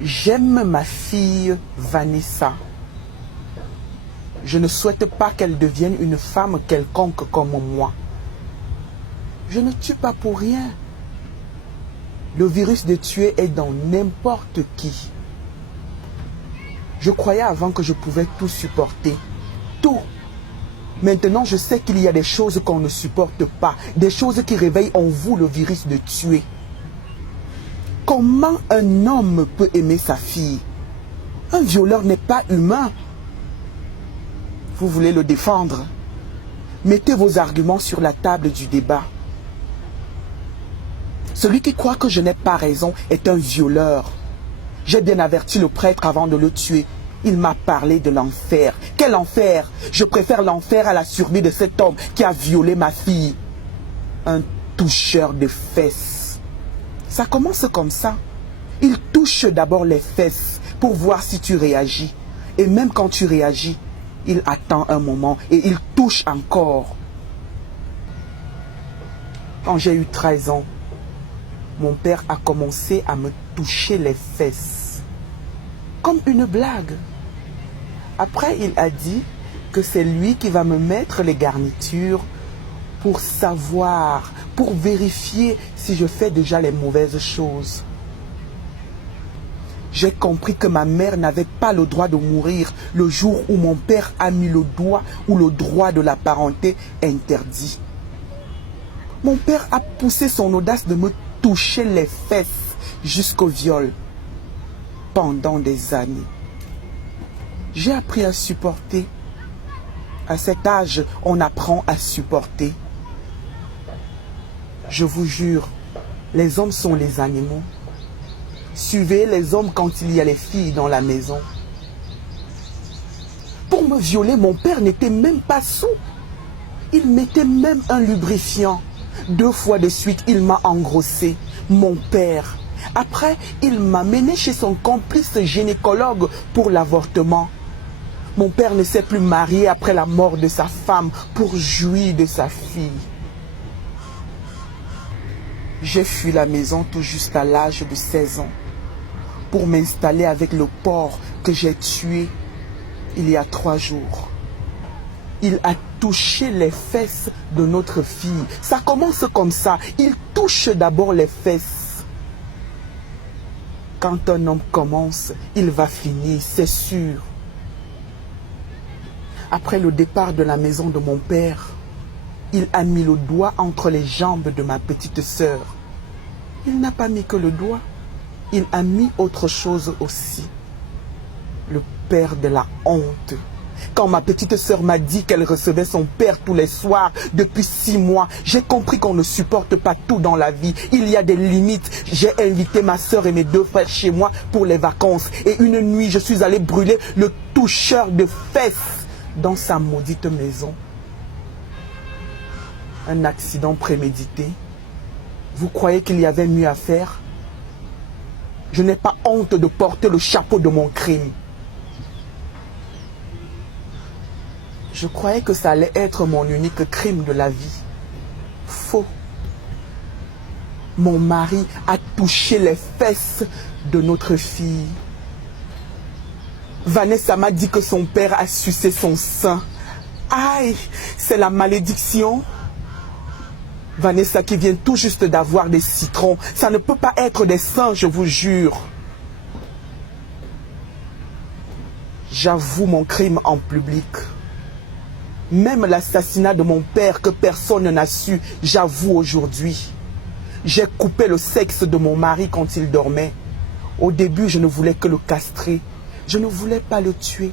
J'aime ma fille Vanessa. Je ne souhaite pas qu'elle devienne une femme quelconque comme moi. Je ne tue pas pour rien. Le virus de tuer est dans n'importe qui. Je croyais avant que je pouvais tout supporter. Tout. Maintenant, je sais qu'il y a des choses qu'on ne supporte pas. Des choses qui réveillent en vous le virus de tuer. Comment un homme peut aimer sa fille? Un violeur n'est pas humain. Vous voulez le défendre? Mettez vos arguments sur la table du débat. Celui qui croit que je n'ai pas raison est un violeur. J'ai bien averti le prêtre avant de le tuer. Il m'a parlé de l'enfer. Quel enfer? Je préfère l'enfer à la survie de cet homme qui a violé ma fille. Un toucheur de fesses. Ça commence comme ça. Il touche d'abord les fesses pour voir si tu réagis. Et même quand tu réagis, il attend un moment et il touche encore. Quand j'ai eu 13 ans, mon père a commencé à me toucher les fesses. Comme une blague. Après, il a dit que c'est lui qui va me mettre les garnitures pour savoir, pour vérifier si je fais déjà les mauvaises choses. J'ai compris que ma mère n'avait pas le droit de mourir le jour où mon père a mis le doigt où le droit de la parenté interdit. Mon père a poussé son audace de me toucher les fesses jusqu'au viol pendant des années. J'ai appris à supporter. À cet âge, on apprend à supporter. Je vous jure, les hommes sont les animaux. Suivez les hommes quand il y a les filles dans la maison. Pour me violer, mon père n'était même pas sous. Il mettait même un lubrifiant. 2 fois de suite, il m'a engrossé. Mon père. Après, il m'a mené chez son complice gynécologue pour l'avortement. Mon père ne s'est plus marié après la mort de sa femme pour jouir de sa fille. J'ai fui la maison tout juste à l'âge de 16 ans pour m'installer avec le porc que j'ai tué il y a 3 jours. Il a touché les fesses de notre fille. Ça commence comme ça. Il touche d'abord les fesses. Quand un homme commence, il va finir, c'est sûr. Après le départ de la maison de mon père, il a mis le doigt entre les jambes de ma petite sœur. Il n'a pas mis que le doigt, il a mis autre chose aussi. Le père de la honte. Quand ma petite sœur m'a dit qu'elle recevait son père tous les soirs depuis 6 mois, j'ai compris qu'on ne supporte pas tout dans la vie. Il y a des limites. J'ai invité ma sœur et mes 2 frères chez moi pour les vacances. Et une nuit, je suis allé brûler le toucheur de fesses dans sa maudite maison. Un accident prémédité. Vous croyez qu'il y avait mieux à faire? Je n'ai pas honte de porter le chapeau de mon crime. Je croyais que ça allait être mon unique crime de la vie. Faux. Mon mari a touché les fesses de notre fille. Vanessa m'a dit que son père a sucé son sein. Aïe, c'est la malédiction. Vanessa qui vient tout juste d'avoir des citrons. Ça ne peut pas être des seins, je vous jure. J'avoue mon crime en public. Même l'assassinat de mon père que personne n'a su, j'avoue aujourd'hui. J'ai coupé le sexe de mon mari quand il dormait. Au début, je ne voulais que le castrer. Je ne voulais pas le tuer.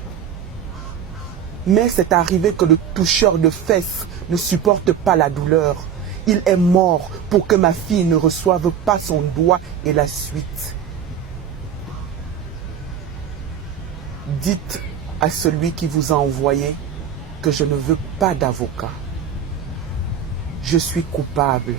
Mais c'est arrivé que le toucheur de fesses ne supporte pas la douleur. Il est mort pour que ma fille ne reçoive pas son doigt et la suite. Dites à celui qui vous a envoyé que je ne veux pas d'avocat. Je suis coupable.